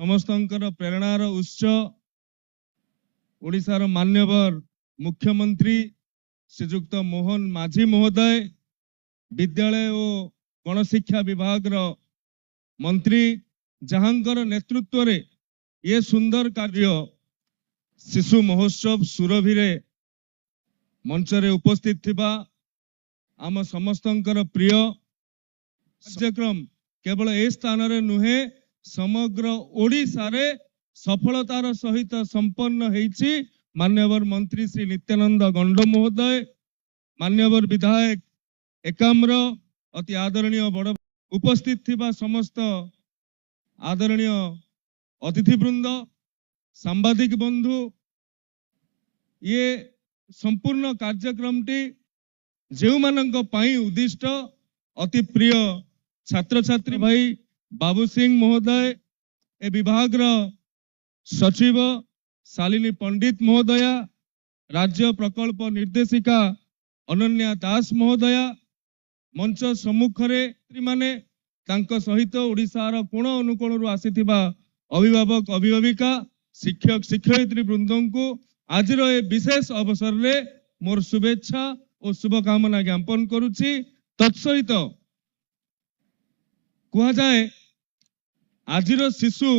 समस्तंकर प्रेरणार उत्स ओडिशार मान्यवर मुख्यमंत्री श्रीजुक्त मोहन माझी महोदय विद्यालय और गणशिक्षा विभाग मंत्री जहांकर नेतृत्व रे ये सुंदर कार्य शिशु महोत्सव सुरभि रे मंच रे उपस्थित थिबा आम समस्तंकर प्रिय कार्यक्रम केवल ए स्थान रे नुहे समग्र ओडिशा रे सफलतार सहित संपन्न हेछि। मान्यवर मंत्री श्री नित्यानंद गंड महोदय, मान्यवर विधायक एकाम्र, अति आदरणीय बड़ उपस्थित थिबा समस्त आदरणीय अतिथिवृंद, सांबादिक बंधु, ये संपूर्ण कार्यक्रमटी जो मानक पाई उद्दिष्ट अति प्रिय छात्र छात्री भाई बाबू सिंह महोदय, ए विभाग सचिव शालिनी पंडित महोदया, राज्य प्रकल्प निर्देशिका अनन्या दास महोदया, मंच सम्मुख माने तांको सहित ओडिशार कोण अनुकोण आसीथिबा अभिभावक अभिभाविका शिक्षक शिक्षयित्री वृंदों को आज ए विशेष अवसर रे मोर शुभेच्छा और शुभकामना ज्ञापन करुछि। तत्सहित कह जाए आजिर शिशु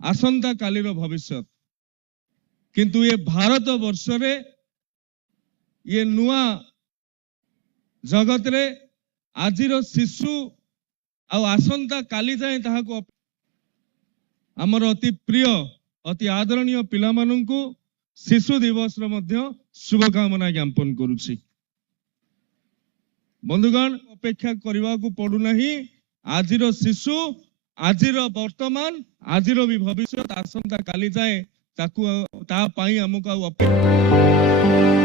आसंता कालीर भविष्य, किंतु ये भारत वर्ष रे ये नुआ जगत रे आजिर शिशु आसंता काली जाए ताहाको आमर अति प्रिय अति आदरणीय पिला माननकु शिशु दिवस रो शुभकामना ज्ञापन करुछि। बंधुगण अपेक्षा करने को पड़ू नहीं, आजिर शिशु आजिर वर्तमान आजिर भी भविष्य आसंता काली जाए ताकू ता पाई हमको अपेक्षा